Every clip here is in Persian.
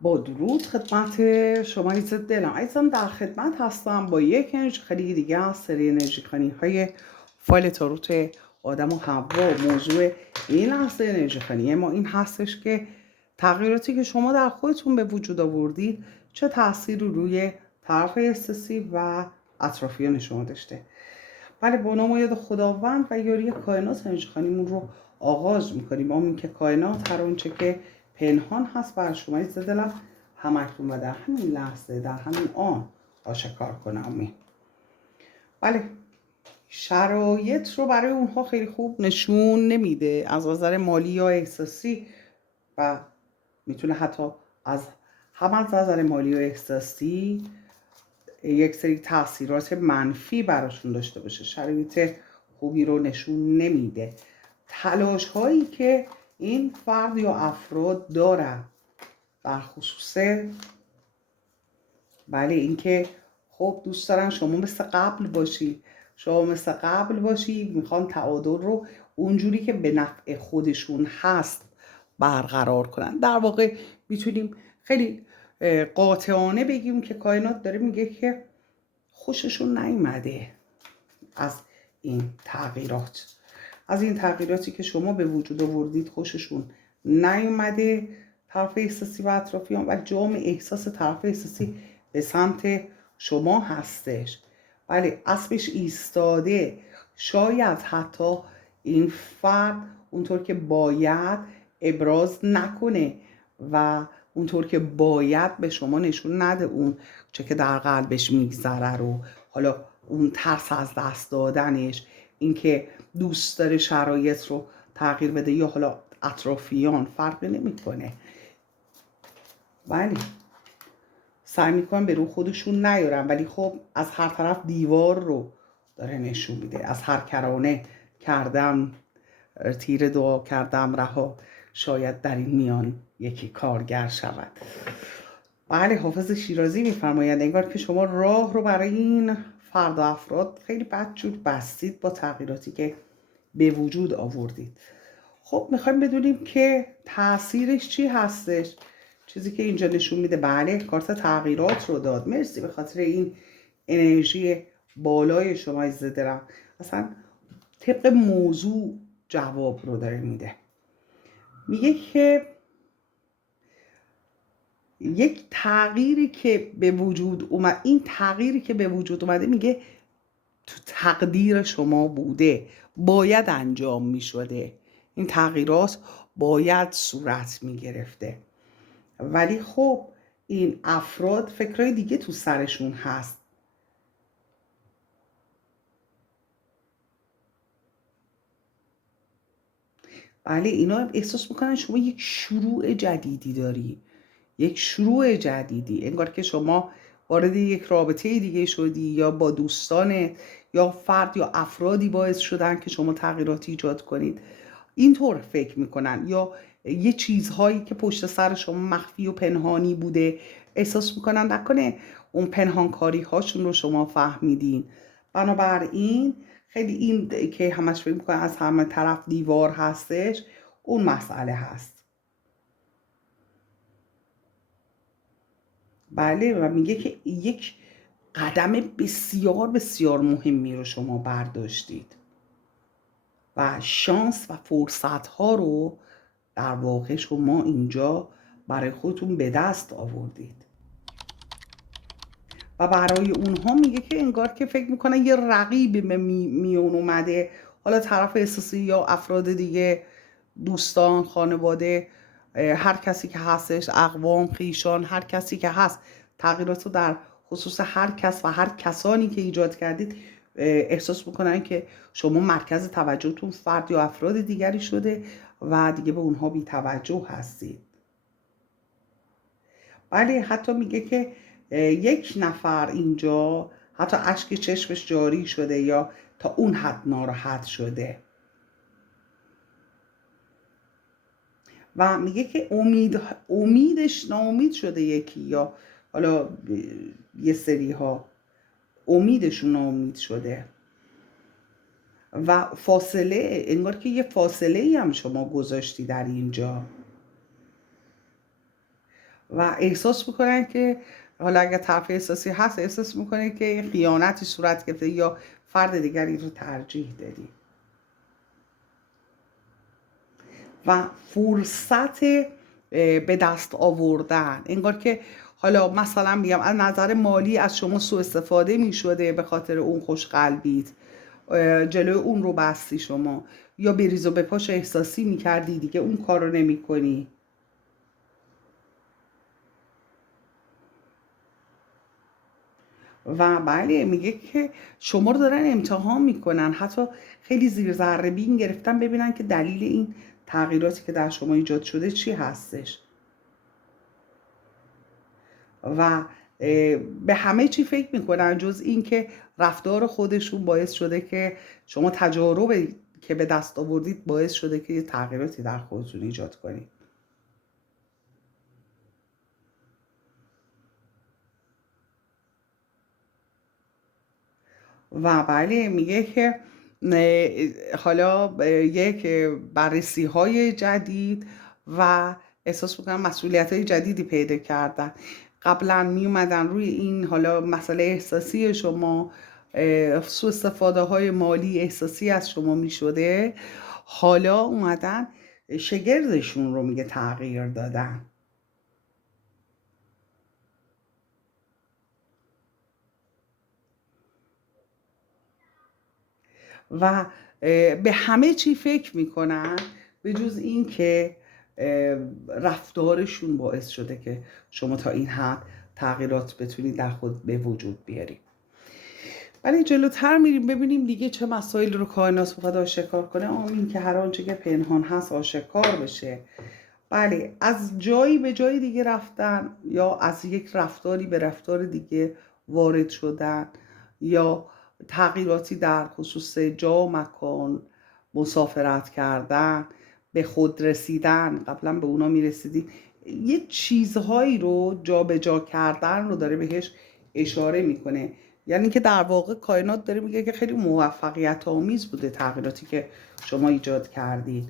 با درود خدمت شما عزیز دلم. عزیزم در خدمت هستم با یک انرژی خیلی دیگه از سری انرژی خانی های فایل تاروت آدم و حوا. موضوع این لحظه انرژی خانی ما این هستش که تغییراتی که شما در خودتون به وجود آوردید چه تأثیری روی طرف احساسی و اطرافیان شما داشته. بله، با نام و یاد خداوند و یاری کائنات انرژی خانیمون رو آغاز میکنیم. آمین که کائنات هر اونچه که پنهان هست بر شما عزیز دلم همکنون و در همین لحظه در همین آن آشکار کنه. آمین. بله، شرایط رو برای اونها خیلی خوب نشون نمیده از نظر مالی یا احساسی، و میتونه حتی از نظر مالی و احساسی یک سری تاثیرات منفی براشون داشته باشه. شرایط خوبی رو نشون نمیده. تلاش هایی که این فرد یا افراد دارن در خصوص اینکه خب دوست دارن شما مثل قبل باشی، میخوان تعادل رو اونجوری که به نفع خودشون هست برقرار کنن. در واقع میتونیم خیلی قاطعانه بگیم که کائنات داره میگه که خوششون نیومده از این تغییراتی که شما به وجود آوردید. خوششون نیومده طرف احساسی و اطرافیان، و جام احساس طرف احساسی به سمت شما هستش. بله، اسبش ایستاده. شاید حتی این فرد اونطور که باید ابراز نکنه و اونطور که باید به شما نشون نده اون چه که در قلبش میگذره رو. حالا اون ترس از دست دادنش، اینکه دوست داره شرایط رو تغییر بده، یا حالا اطرافیان، فرقی نمیکنه. ولی سعی میکنن به رو خودشون نیارن، ولی خب از هر طرف دیوار رو داره نشون میده. از هر کرانه کردم تیر دعا کردم رها، شاید در این میان یکی کارگر شود. بله، حافظ شیرازی میفرماید انگار که شما راه رو برای این فرد و افراد خیلی بدجور بستید با تغییراتی که به وجود آوردید. خب میخوایم بدونیم که تاثیرش چی هستش. چیزی که اینجا نشون میده، بله، کارت تغییرات رو داد. مرسی به خاطر این انرژی بالای شما عزیز دلم. اصلا طبق موضوع جواب رو داره میده. میگه که یک تغییری که به وجود اومد، این تغییری که به وجود اومده میگه تو تقدیر شما بوده، باید انجام میشده، این تغییرات باید صورت میگرفته. ولی خب این افراد فکرای دیگه تو سرشون هست. بله، اینا احساس میکنن شما یک شروع جدیدی داری، یک شروع جدیدی، انگار که شما وارد یک رابطه دیگه شدی، یا با دوستانت یا فرد یا افرادی باعث شدن که شما تغییراتی ایجاد کنید. اینطور فکر میکنن، یا یه چیزهایی که پشت سر شما مخفی و پنهانی بوده احساس میکنن نکنه اون پنهانکاری هاشون رو شما فهمیدین. بنابراین خیلی این که همش فکر میکنن از همه طرف دیوار هستش، اون مسئله هست. بله، و میگه که یک قدم بسیار بسیار مهمی رو شما برداشتید و شانس و فرصت ها رو در واقع شما اینجا برای خودتون به دست آوردید. و برای اونها میگه که انگار که فکر میکنن یه رقیب میون اومده، حالا طرف احساسی یا افراد دیگه، دوستان، خانواده، هر کسی که هستش، اقوام، خویشان، هر کسی که هست. تغییرات رو در خصوص هر کس و هر کسانی که ایجاد کردید احساس میکنن که شما مرکز توجهتون فرد یا افراد دیگری شده و دیگه به اونها بی توجه هستید. بله، حتی میگه که یک نفر اینجا حتی اشک چشمش جاری شده یا تا اون حد ناراحت شده. و میگه که امیدش ناامید شده یکی، یا حالا یه سری ها امیدشون ناامید شده و فاصله، انگار که یه فاصله ای هم شما گذاشتی در اینجا. و احساس میکنن که حالا اگر طرف احساسی هست احساس میکنه که خیانتی صورت گرفته یا فرد دیگری رو ترجیح دادی و فرصت به دست آوردن، انگار که حالا مثلا میگم از نظر مالی از شما سوء استفاده می شده به خاطر اون خوشقلبیت، جلوی اون رو بستی شما، یا بریز و بپاش احساسی میکردی دیگه اون کار رو نمی کنی. و بله میگه که شما رو دارن امتحان میکنن، حتی خیلی زیر ذره بین گرفتن ببینن که دلیل این تغییراتی که در شما ایجاد شده چی هستش و به همه چی فکر میکنن جز این که رفتار خودشون باعث شده که شما تجارب که به دست آوردید باعث شده که یه تغییراتی در خودتون ایجاد کنید. و بله میگه که حالا یک بررسی های جدید و احساس میکنم مسئولیت های جدیدی پیدا کردن. قبلا می اومدن روی این حالا مسئله احساسی شما، سوء استفاده های مالی احساسی از شما می شده، حالا اومدن شگردشون رو میگه تغییر دادن و به همه چی فکر میکنن به جز این که رفتارشون باعث شده که شما تا این حد تغییرات بتونید در خود به وجود بیارید. ولی جلوتر میریم ببینیم دیگه چه مسائل رو کائنات میخواد آشکار کنه. آمین که هر آنچه که پنهان هست آشکار بشه. بله، از جایی به جای دیگه رفتن یا از یک رفتاری به رفتار دیگه وارد شدن یا تغییراتی در خصوص جا مکان، مسافرت کردن، به خود رسیدن، قبلا به اونا میرسیدی، یه چیزهایی رو جا به جا کردن رو داره بهش اشاره میکنه. یعنی که در واقع کائنات داره میگه که خیلی موفقیت آمیز بوده تغییراتی که شما ایجاد کردید.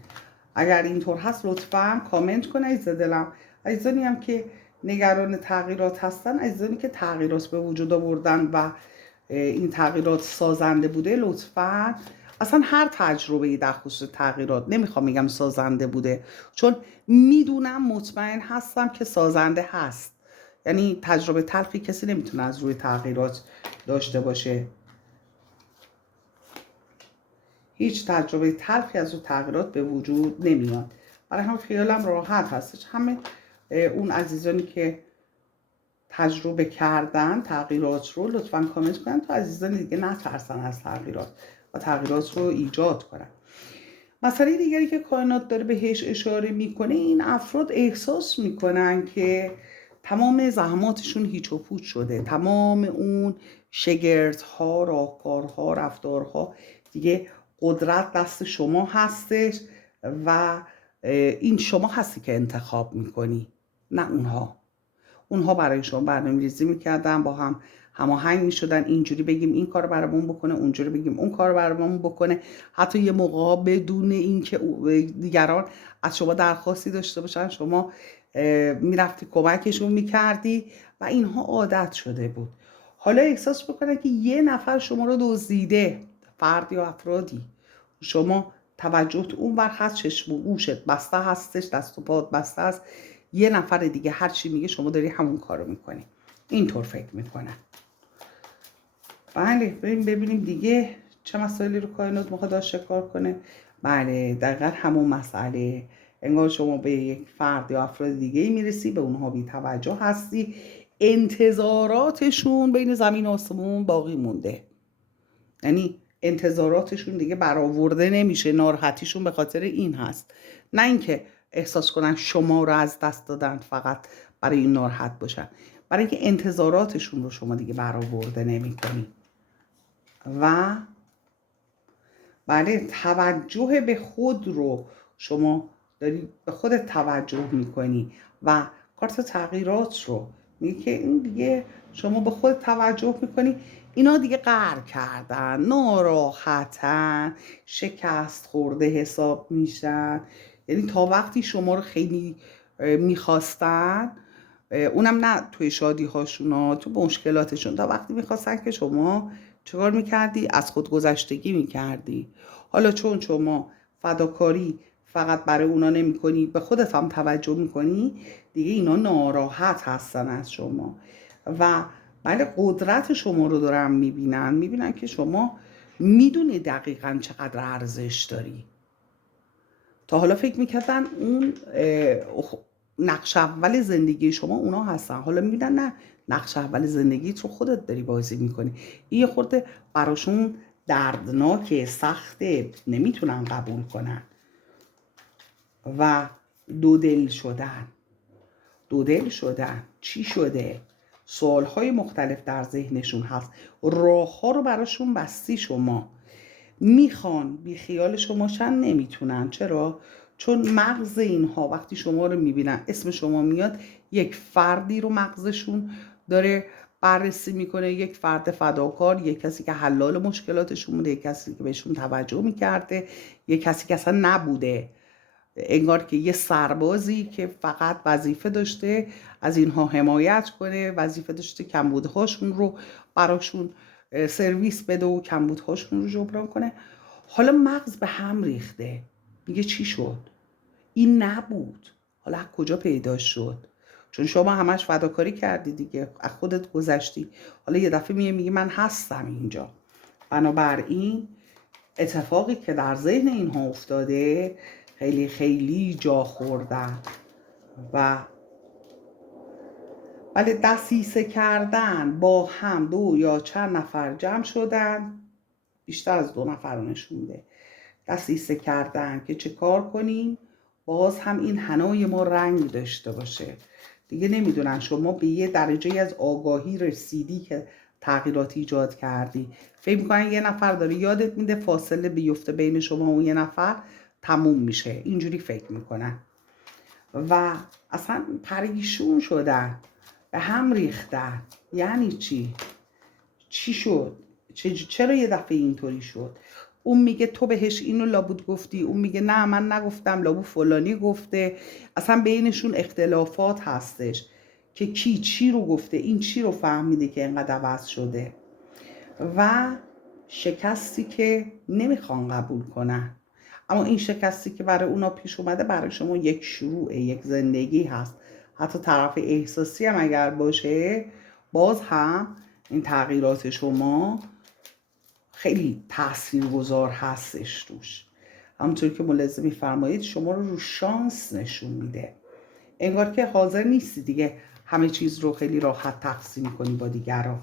اگر اینطور هست لطفاً کامنت کنید عزیز دلم. عزیزانی هم که نگران تغییرات هستن، عزیزانی که تغییرات به وجود آوردن و این تغییرات سازنده بوده، لطفاً اصلا هر تجربه‌ای در خصوص تغییرات، نمیخوام میگم سازنده بوده چون میدونم مطمئن هستم که سازنده هست، یعنی تجربه تلخی کسی نمیتونه از روی تغییرات داشته باشه، هیچ تجربه تلخی از اون تغییرات به وجود نمیاد. برای هم خیالم راحت هستش همه اون عزیزانی که تجربه کردن تغییرات رو لطفاً کامنت کنن تا عزیزان دیگه نترسن از تغییرات و تغییرات رو ایجاد کنن. مسئله دیگری که کائنات داره بهش اشاره میکنه، این افراد احساس میکنن که تمام زحماتشون هیچ و پوچ شده، تمام اون شگردها، راهکارها، رفتارها دیگه قدرت دست شما هستش و این شما هستی که انتخاب میکنی، نه اونها برای شما برنامه‌ریزی میکردن، با هم هماهنگ میشدن، اینجوری بگیم این کار برامون بکنه، اونجوری بگیم اون کار برامون بکنه، حتی یه موقع بدون اینکه دیگران از شما درخواستی داشته باشن شما میرفتی کمکشون میکردی و اینها عادت شده بود. حالا احساس بکنه که یه نفر شما رو دزدیده، فرد یا افرادی، شما توجهت اون ور هست، چشم و گوشت بسته هستش، دست و پات بسته است، یه نفر دیگه هر چی میگه شما داری همون کارو میکنی، اینطور فکر میکنن. بله، بریم ببینیم دیگه چه مسائلی رو کائنات میخواد آشکار کنه. بله، دقیقا همون مسئله، انگار شما به یک فرد یا افراد دیگه میرسی، به اونها بی توجه هستی، انتظاراتشون بین زمین و آسمون باقی مونده، یعنی انتظاراتشون دیگه برآورده نمیشه، ناراحتیشون به خاطر این هست، نه اینکه احساس کنن شما رو از دست دادن فقط برای این ناراحت باشن، برای اینکه انتظاراتشون رو شما دیگه برآورده نمیکنی. و بله، توجه به خود رو شما داری به خودت توجه میکنی و کارت تغییرات رو میگه که این دیگه شما به خود توجه میکنی، اینا دیگه قهر کردن، ناراحتن، شکست خورده حساب میشن، یعنی تا وقتی شما رو خیلی میخواستن اونم نه توی شادی هاشون، تو مشکلاتشون. تا وقتی میخواستن که شما چکار میکردی؟ از خود گذشتگی میکردی. حالا چون شما فداکاری فقط برای اونا نمی کنی، به خودت هم توجه میکنی، دیگه اینا ناراحت هستن از شما و بله قدرت شما رو دارن میبینن که شما میدونی دقیقا چقدر ارزش داری. تا حالا فکر میکردن اون نقش اول زندگی شما اونا هستن، حالا میبینن نه، نقش اول زندگیت رو خودت داری بازی میکنی. این یه خورده براشون دردناکه، سخته، نمیتونن قبول کنن و دو دل شدن. چی شده؟ سوالهای مختلف در ذهنشون هست، راه ها رو براشون بستی. شما میخوان بی خیال شما شن، نمیتونن. چرا؟ چون مغز اینها وقتی شما رو میبینن، اسم شما میاد، یک فردی رو مغزشون داره بررسی میکنه، یک فرد فداکار، یک کسی که حلال مشکلاتشون بوده، یک کسی که بهشون توجه میکرده، یک کسی که اصلا نبوده، انگار که یه سربازی که فقط وظیفه داشته از اینها حمایت کنه، وظیفه داشته کمبودهاشون رو براشون سرویس بده و کمبودهاشون رو جبران کنه. حالا مغز به هم ریخته، میگه چی شد؟ این نبود، حالا از کجا پیدا شد؟ چون شما همش فداکاری کردی دیگه، از خودت گذشتی، حالا یه دفعه میگه من هستم اینجا. بنابراین اتفاقی که در ذهن اینها افتاده خیلی خیلی جا خوردن و ولی دسیسه کردن با هم. 2 یا چند نفر جمع شدن، بیشتر از 2 نفر رو نشون میده، دسیسه کردن که چه کار کنیم باز هم این حنای ما رنگ داشته باشه. دیگه نمیدونن شما به یه درجه از آگاهی رسیدی که تغییرات ایجاد کردی، فکر میکنن یه نفر داره یادت میده، فاصله بیفته بین شما و یه نفر تموم میشه، اینجوری فکر میکنن و اصلا پریشون شدن، به هم ریختن. یعنی چی شد؟ چرا یه دفعه اینطوری شد؟ اون میگه تو بهش اینو لابود گفتی، اون میگه نه من نگفتم، لابو فلانی گفته. اصلا بینشون اختلافات هستش که کی چی رو گفته، این چی رو فهمیده که اینقدر عوض شده و شکستی که نمیخوان قبول کنن. اما این شکستی که برای اونا پیش اومده برای شما یک شروع، یک زندگی هست. حتی طرف احساسی هم اگر باشه، باز هم این تغییرات شما خیلی تاثیرگذار هستش روش. همونطور که ملاحظه می‌فرمایید شما رو شانس نشون میده، انگار که حاضر نیستی دیگه همه چیز رو خیلی راحت تقسیم کنی با دیگران.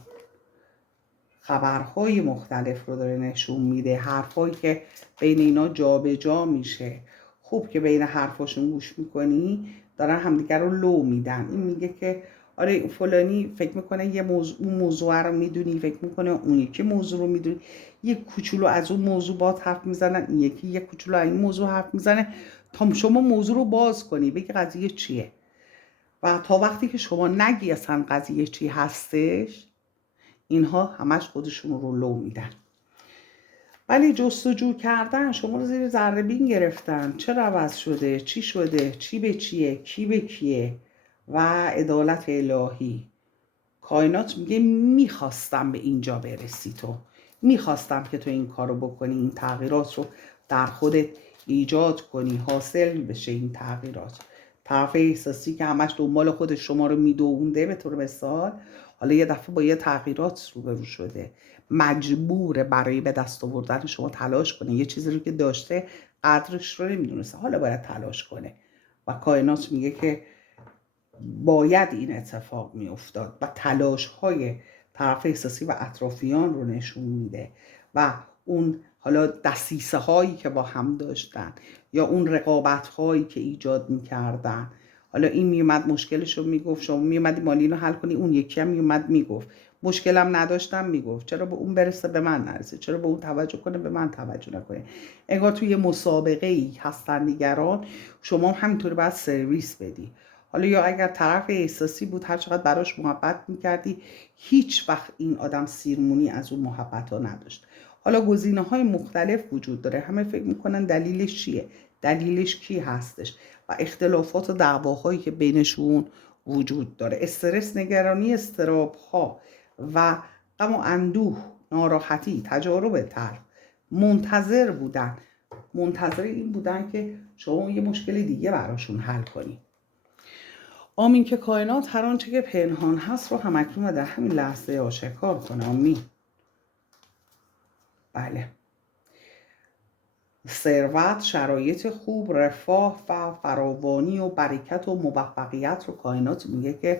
خبرهای مختلف رو داره نشون میده، حرفایی که بین اینا جابجا میشه. خوب که بین حرفاشون گوش میکنی، دارن همدیگر رو لو میدن. این میگه که آره فلانی فکر میکنه یه موضوع رو میدونی، فکر میکنه اون یکی موضوع رو میدونی، یه کوچولو از اون موضوع با حرف میزنن، این یکی یه کوچولو از این موضوع حرف میزنه تا شما موضوع رو باز کنی بگی قضیه چیه. و تا وقتی که شما نگی اصلا قضیه چی هستش، اینها همش خودشون رو لو میدن. ولی جستجو کردن شما رو زیر ذره بین گرفتن. چرا عوض شده؟ چی شده؟ چی به چیه؟ کی به کیه؟ و عدالت الهی. کائنات میگه میخواستم به اینجا برسی، تو میخواستم که تو این کارو بکنی، این تغییرات رو در خودت ایجاد کنی، حاصل بشه این تغییرات. طرف احساسی که همش دنبال خودش شما رو میدونده به طور مثال، حالا یه دفعه با یه تغییرات روبرو شده، مجبوره برای به دست آوردن شما تلاش کنه. یه چیزی رو که داشته قدرش رو نمیدونسته، حالا باید تلاش کنه و کائنات میگه که باید این اتفاق میافتاد و تلاش های طرف احساسی و اطرافیان رو نشون میده و اون حالا دسیسه هایی که با هم داشتن یا اون رقابت هایی که ایجاد میکردن. حالا این میومد مشکلش رو میگفت، شما میومدی مالی رو حل کنی، اون یکی هم میومد میگفت مشکلم نداشتم، میگفت چرا به اون برسه به من نرسه، چرا به اون توجه کنه به من توجه نکنه. انگار توی یه مسابقه ای هستن دیگران، شما همینطوری باید سرویس بدی. حالا یا اگر طرف احساسی بود هر چقدر براش محبت میکردی، هیچ وقت این آدم سیرمونی از اون محبت ها نداشت. حالا گزینه های مختلف وجود داره، همه فکر میکنن دلیلش چیه، دلیلش کی هستش و اختلافات و دعواهایی که بینشون وجود داره. استرس، نگرانی، اضطراب ها و غم و اندوه، ناراحتی، تجارب تلخ، منتظر این بودن که شما یه مشکل دیگه براشون حل کنی. آمین که کائنات هر آنچه که پنهان هست رو همکنون و در همین لحظه آشکار کنه. آمین. بله. ثروت، شرایط خوب، رفاه و فراوانی و برکت و موفقیت رو کائنات میگه که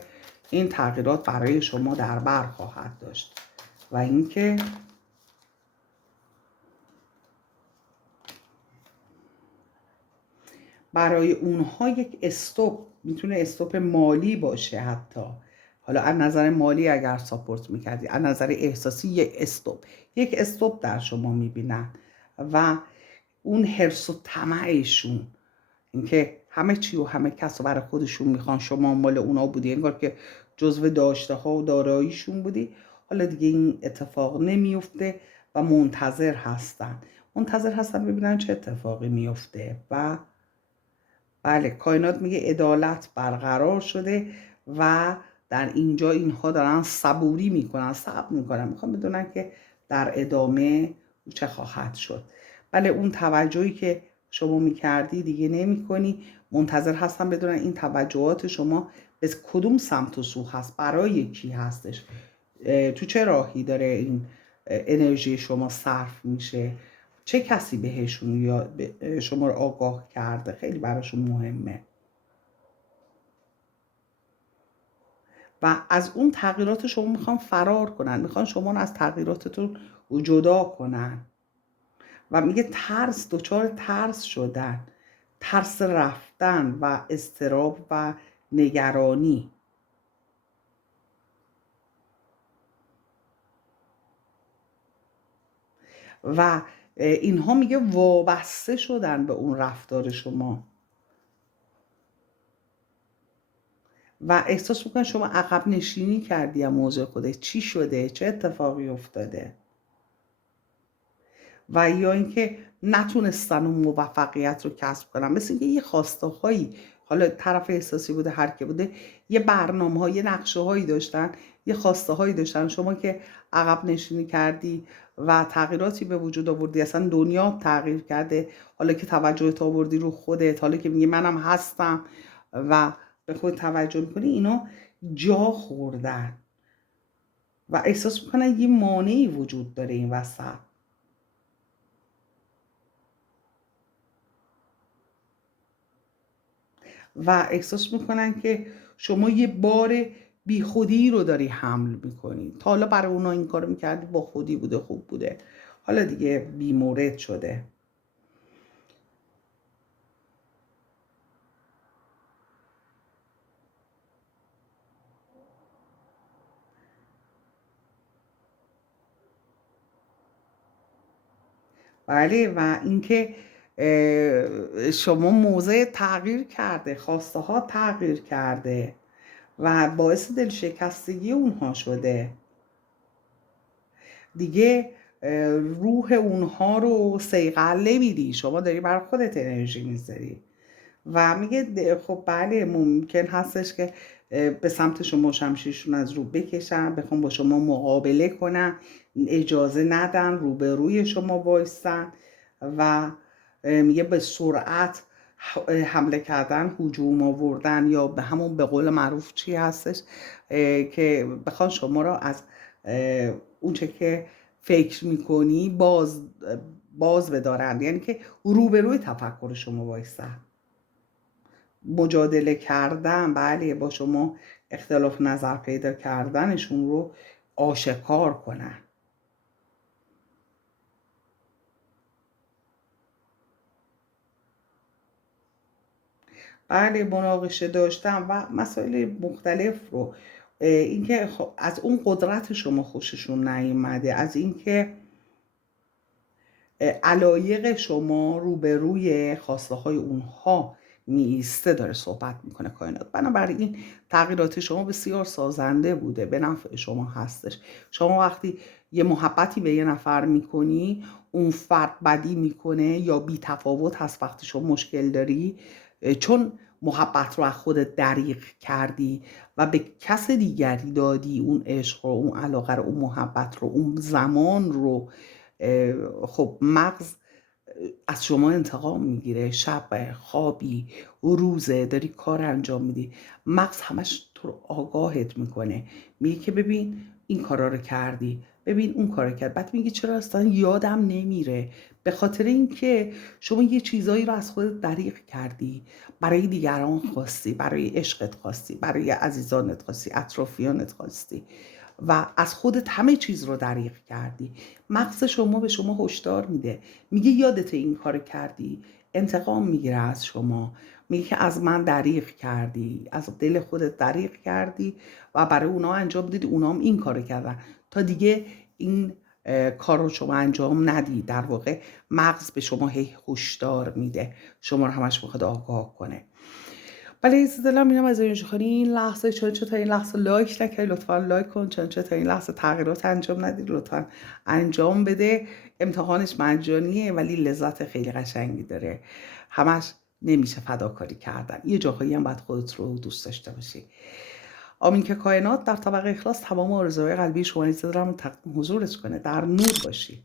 این تغییرات برای شما در بر خواهد داشت و اینکه برای اونها یک استوب، میتونه استوب مالی باشه حتی. حالا از نظر مالی اگر ساپورت میکردی، از نظر احساسی یک استوب در شما میبینن و اون حرص و طمعشون، اینکه همه چی و همه کس رو برای خودشون میخوان، شما مال اونا بودی، انگار که جزو داشته ها و داراییشون بودی. حالا دیگه این اتفاق نمیفته و منتظر هستن ببینن چه اتفاقی میفته. و بله، کائنات میگه عدالت برقرار شده و در اینجا اینها دارن صبر میکنن، میخوان بدونن که در ادامه چه خواهد شد. بله، اون توجهی که شما میکردی دیگه نمیکنی. منتظر هستن بدونن این توجهات شما به کدوم سمت و سو هست، برای کی هستش، تو چه راهی داره این انرژی شما صرف میشه، چه کسی بهشون یا شما رو آگاه کرده، خیلی براشون مهمه. و از اون تغییرات شما میخوان فرار کنن، میخوان شما رو از تغییراتتون جدا کنن و میگه دچار ترس شدن، ترس رفتن و اضطراب و نگرانی. و اینها میگه وابسته شدن به اون رفتار شما و احساس میکنن شما عقب نشینی کردی از موضوع خودت. چی شده؟ چه اتفاقی افتاده؟ و یا اینکه نتونستن اون موفقیت رو کسب کنن، مثل اینکه یه خواسته هایی، حالا طرف احساسی بوده هر که بوده، یه برنامه ها، یه نقشه هایی داشتن، یه خواسته هایی داشتن، شما که عقب نشینی کردی و تغییراتی به وجود آوردی، اصلا دنیا تغییر کرده، حالا که توجهت آوردی رو خودت، حالا که میگی منم هستم و به خود توجه میکنی، اینا جا خوردن و احساس میکنن یه مانعی وجود داره این وسط. و احساس میکنن که شما یه بار بی خودی رو داری حمل میکنی. تا حالا برای اونا این کار میکردی، با خودی بوده، خوب بوده، حالا دیگه بی مورد شده. بله، و اینکه شما موضع تغییر کرده، خواسته ها تغییر کرده و باعث دلشکستگی اونها شده. دیگه روح اونها رو صیقل نمیدی، شما داری بر خودت انرژی میذاری و میگه خب بله، ممکن هستش که به سمت شما شمشیرشون از رو بکشن، بخوام با شما مقابله کنن، اجازه ندن روبروی شما وایستن و میگه به سرعت حمله کردن، هجوم آوردن، یا به همون به قول معروف چی هستش که بخوان شما را از اونچه که فکر میکنی باز بدارن، یعنی که روبروی تفکر شما وایستن، مجادله کردن، بله، با شما اختلاف نظر پیدا کردنشون رو آشکار کنن. بله، مناقشه داشتن و مسائل مختلف رو، اینکه از اون قدرت شما خوششون نیومده، از اینکه علایق شما روبروی خواسته های اونها میسته داره صحبت میکنه کائنات. بنابراین تغییرات شما بسیار سازنده بوده، به نفع شما هستش. شما وقتی یه محبتی به یه نفر میکنی، اون فرد بدی میکنه یا بی تفاوت هست وقتی شما مشکل داری، چون محبت رو از خودت دریغ کردی و به کس دیگری دادی اون عشق رو، اون علاقه رو، اون محبت رو، اون زمان رو، خب مغز از شما انتقام میگیره. شب خوابی روزه داری کار انجام میدی، مغز همش تو رو آگاهت میکنه، میگه که ببین این کارا رو کردی، ببین اون کارو کرد. بعد میگه چرا اصلا یادم نمیره؟ به خاطر اینکه شما یه چیزایی رو از خودت دریغ کردی، برای دیگران خواستی، برای عشقت خواستی، برای عزیزانت خواستی، اطرافیانت خواستی و از خودت همه چیز رو دریغ کردی. مغز شما به شما هشدار میده، میگه یادت این کار کردی، انتقام میگیره از شما، میگه که از من دریغ کردی، از دل خودت دریغ کردی و برای اونا انجام دیدی، اونا هم این کار کردن تا دیگه این کار رو شما انجام ندی. در واقع مغز به شما هی هشدار میده، شما رو همش میخواد آگاه کنه. ولی عزیز دلم اینم از اینجا خانی این لحظه، چون تا این لحظه لایک نکردی لطفا لایک کن، چون تا این لحظه تغییرات انجام ندید لطفا انجام بده. امتحانش مجانیه ولی لذت خیلی قشنگی داره، همش نمیشه فداکاری کردن، یه جاهایی هم باید خودت رو دوست داشته باشی. آمین که کائنات در طبق اخلاص تمام آرزوهای قلبی شما عزیز دلم تقدیم حضورت کنه، در نور باشی.